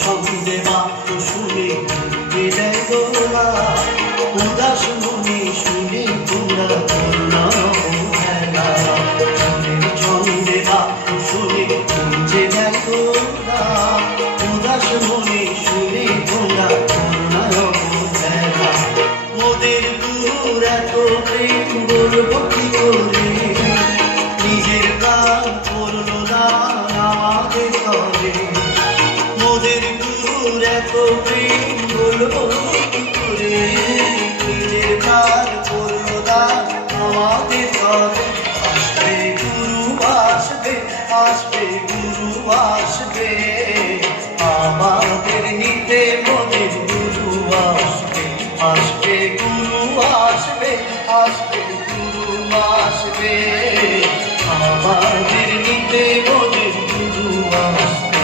ছন্দে মাত্র শুনে বিদায় দোলা উদাস মনে শুনে তোমরা করুণা খেলা ছন্দে মাত্র শুনে যে দেয় দোলা উদাস মনে শুনে তোমরা করুণা খেলা মোদের দূর এত প্রেম বলবো কি করে নিজের প্রাণ করলো না আমাদের তরে মোদের দূর এত প্রেম বলবো কি করে নিজের প্রাণ করলো না আমাদের তরে আসবে গুরু আসবে আসবে গুরু আসবে আমাদের নিতে মোদের গুরু আসবে আসবে গুরু আসবে আসবে গুরু আসবে আমাদের নিতে মোদের গুরু আসবে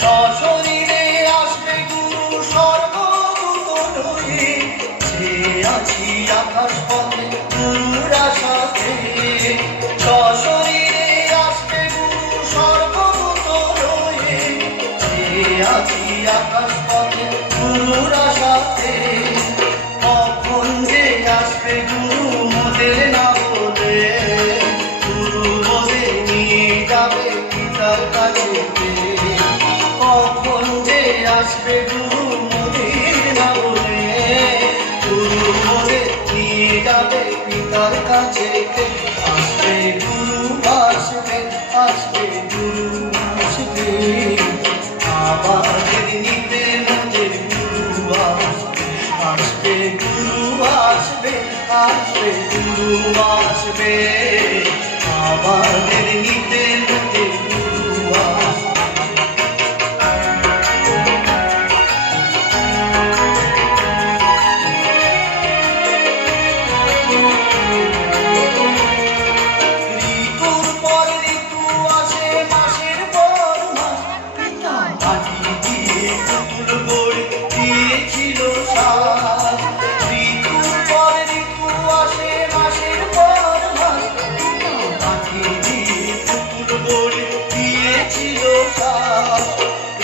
সশরীরে আসবে গুরু সর্বদূত হয়ে যে আছি আকাশ পথে গুরুর আশাতে সশরীরে আসবে গুরু সর্বদূত হয়ে যে আছি আকাশ পথে গুরুর আশাতে কখন যে আসবে গুরু মোদের না বলে গুরু বলে নিয়ে যাবে পিতার কাছে কখন যে আসবে গুরু মোদের না বলে গুরু বলে নিয়ে যাবে পিতার কাছে আসবে গুরু আসবে আসবে গুরু আসবে আমাদের নিতে মোদের গুরু আসবে আসবে গুরু আসবে আসবে গুরু আসবে আমাদের নিতে মোদের গুরু আসবে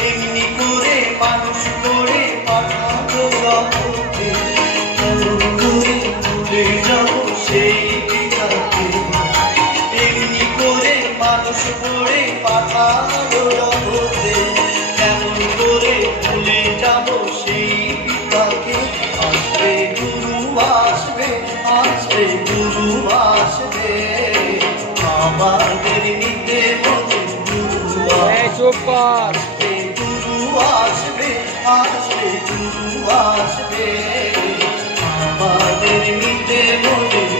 এমনি করে মানুষ করে পাঠাবো জগতে কেমন করে ভুলে যাবো সেই পিতাকে এমনি করে মানুষ করে পাঠাবো জগতে কেমন করে ভুলে যাবো সেই পিতাকে আসবে গুরু আসবে আসবে গুরু আসবে আমাদের নিতে মোদের গুরু আসবে গুরু আসবে আসবে গুরু আসবে আমাদের নিতে মোদের